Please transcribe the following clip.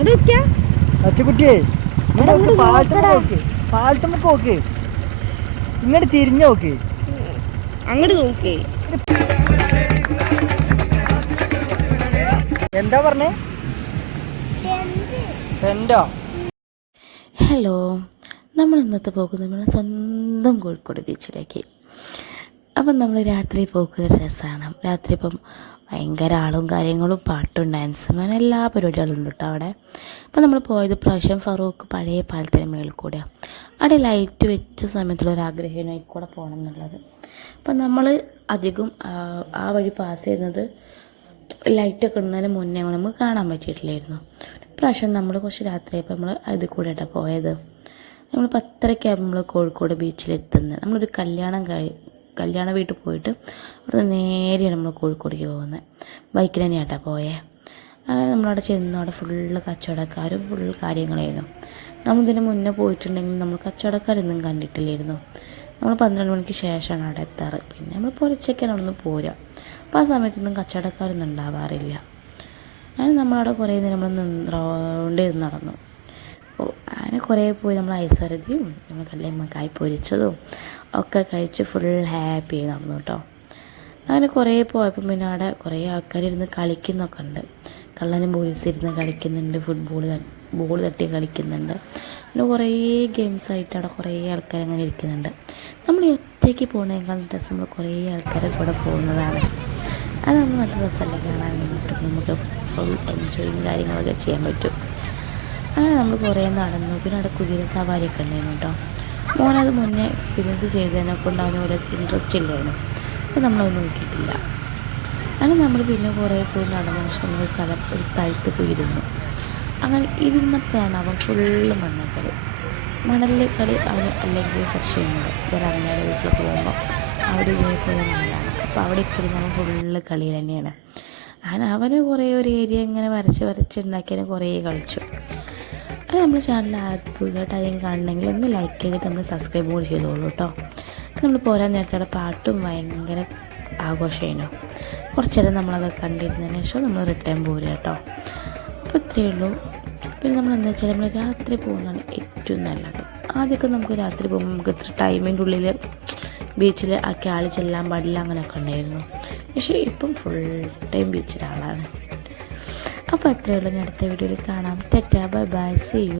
അച്ചുകുട്ടിയെ പാലത്തുമ്മക്ക് നോക്ക്, ഇങ്ങോട്ട് തിരിഞ്ഞു നോക്ക്, അങ്ങോട്ട് നോക്കേ. എന്താ പറഞ്ഞേ? ടെന്റോ? ഹലോ, നമ്മൾ ഇന്നത്തെ പോകുന്നത് നമ്മുടെ സ്വന്തം കോഴിക്കോട് ബീച്ചിലേക്ക്. അപ്പം നമ്മൾ രാത്രി പോകുന്ന രസമാണ്. രാത്രി ഇപ്പം ഭയങ്കര ആളും കാര്യങ്ങളും പാട്ടും ഡാൻസും അങ്ങനെ എല്ലാ പരിപാടികളും ഉണ്ട് കേട്ടോ അവിടെ. അപ്പോൾ നമ്മൾ പോയത് പ്രാവശ്യം ഫറൂഖ് പഴയ പാലത്തിന് മേളിൽ കൂടെയാണ്. അവിടെ ലൈറ്റ് വെച്ച സമയത്തുള്ളൊരാഗ്രഹം കൂടെ പോകണം എന്നുള്ളത്. അപ്പം നമ്മൾ അധികം ആ വഴി പാസ് ചെയ്യുന്നത് ലൈറ്റൊക്കെ ഇടുന്നതിന് മുന്നേ നമുക്ക് കാണാൻ പറ്റിയിട്ടില്ലായിരുന്നു. പ്രാവശ്യം നമ്മൾ കുറച്ച് രാത്രിയായപ്പോൾ നമ്മൾ അതിൽ കൂടെയാണ് പോയത്. നമ്മൾ 10:30 നമ്മൾ കോഴിക്കോട് ബീച്ചിലെത്തുന്നത്. നമ്മളൊരു കല്യാണ വീട്ടിൽ പോയിട്ട് അവിടെ നേരെയാണ് നമ്മൾ കോഴിക്കോടേക്ക് പോകുന്നത്. ബൈക്കിൽ തന്നെയാട്ടോ പോയേ. അങ്ങനെ നമ്മളവിടെ ചെന്നു. അവിടെ ഫുള്ള് കച്ചവടക്കാരും ഫുള്ള് കാര്യങ്ങളായിരുന്നു. നമ്മളിതിന് മുന്നേ പോയിട്ടുണ്ടെങ്കിൽ നമ്മൾ കച്ചവടക്കാരൊന്നും കണ്ടിട്ടില്ലായിരുന്നു. നമ്മൾ 12 മണിക്ക് ശേഷമാണ് അവിടെ എത്താറ്. പിന്നെ നമ്മൾ പുലർച്ചയ്ക്കാണ് അവിടെ നിന്ന് പോരുക. അപ്പോൾ ആ സമയത്തൊന്നും കച്ചവടക്കാരൊന്നും ഉണ്ടാവാറില്ല. അങ്ങനെ നമ്മളവിടെ കുറേ നേരം നമ്മൾ റൗണ്ട് ചെയ്ത് നടന്നു. അങ്ങനെ കുറേ പോയി നമ്മൾ ഐസറുതിയും നമ്മൾ കല്ലുമ്മക്കായ് പൊരിച്ചതും ഒക്കെ കഴിച്ച് ഫുൾ ഹാപ്പി നടന്നു കേട്ടോ. അങ്ങനെ കുറേ പോയപ്പോൾ പിന്നെ അവിടെ കുറേ ആൾക്കാരിരുന്ന് കളിക്കുന്നൊക്കെ ഉണ്ട്. കള്ളനും പോലീസ് ഇരുന്ന് കളിക്കുന്നുണ്ട്, ബോൾ തട്ടി കളിക്കുന്നുണ്ട്. പിന്നെ കുറേ ഗെയിംസായിട്ട് അവിടെ കുറേ ആൾക്കാർ അങ്ങനെ ഇരിക്കുന്നുണ്ട്. നമ്മൾ ഒറ്റയ്ക്ക് പോകുന്നതിനേക്കാൾ രസം നമ്മൾ കുറേ ആൾക്കാരെ കൂടെ പോകുന്നതാണ്. അത് നമ്മൾ നല്ല രസമല്ല കാണാൻ വേണ്ടിയിട്ട്. നമുക്ക് ഫുൾ എൻജോയും കാര്യങ്ങളൊക്കെ ചെയ്യാൻ പറ്റും. അങ്ങനെ നമ്മൾ കുറേ നടന്നു. പിന്നെ അവിടെ കുതിര സവാരിയൊക്കെ ഉണ്ടായിരുന്നു കേട്ടോ. മോനത് മുന്നേ എക്സ്പീരിയൻസ് ചെയ്തതിനെ കൊണ്ട് അവന് ഒരു ഇൻട്രസ്റ്റ് ഇല്ലായിരുന്നു. അപ്പോൾ നമ്മളത് നോക്കിയിട്ടില്ല. അങ്ങനെ നമ്മൾ പിന്നെ കുറേ പോയി നടന്ന ശേഷം നമ്മൾ ഒരു സ്ഥലത്ത് പോയിരുന്നു. അങ്ങനെ ഇരുന്നപ്പോഴാണ് അവൻ ഫുള്ള് മണലിൽ കളി. അവൻ അല്ലെങ്കിൽ കുറച്ച് കഴിഞ്ഞത് വേറെ അവനയുടെ വീട്ടിൽ പോകുമ്പോൾ അവിടെ ഇതേപോലെ മണലാണ്. അപ്പോൾ അവിടെ ഇരുന്ന് അവൻ ഫുള്ള് കളി തന്നെയാണ്. അങ്ങനെ അവന് കുറേ ഒരു ഏരിയ ഇങ്ങനെ വരച്ചുണ്ടാക്കിയതിന് കുറേ കളിച്ചു. അത് നമ്മുടെ ചാനൽ പുതുതായിട്ടായും കാണണമെങ്കിൽ ഒന്ന് ലൈക്ക് ചെയ്തിട്ട് നമ്മൾ സബ്സ്ക്രൈബ് കൂടി ചെയ്തോളൂ കേട്ടോ. നമ്മൾ പോരാൻ നേരത്തെ അവിടെ പാട്ടും ഭയങ്കര ആഘോഷമായിരുന്നു. കുറച്ച് നേരം നമ്മളതൊക്കെ കണ്ടിരുന്നതിന് ശേഷം നമ്മൾ റിട്ടേൺ പോരുക കേട്ടോ. അപ്പോൾ ഇത്രയേ ഉള്ളൂ. പിന്നെ നമ്മൾ എന്താ വെച്ചാൽ നമ്മൾ രാത്രി പോകുന്നതാണ് ഏറ്റവും നല്ലത്. ആദ്യമൊക്കെ നമുക്ക് രാത്രി പോകുമ്പോൾ നമുക്ക് ഇത്ര ടൈമിൻ്റെ ഉള്ളിൽ ബീച്ചിൽ ആൾ ചെല്ലാൻ പാടില്ല അങ്ങനെയൊക്കെ ഉണ്ടായിരുന്നു. പക്ഷേ ഇപ്പം ഫുൾ ടൈം ബീച്ചിലെ ആളാണ്. അപ്പോൾ അത്രയേ ഉള്ളൂ. ഞാൻ അടുത്ത വീഡിയോയിൽ കാണാം. Bye bye, see U.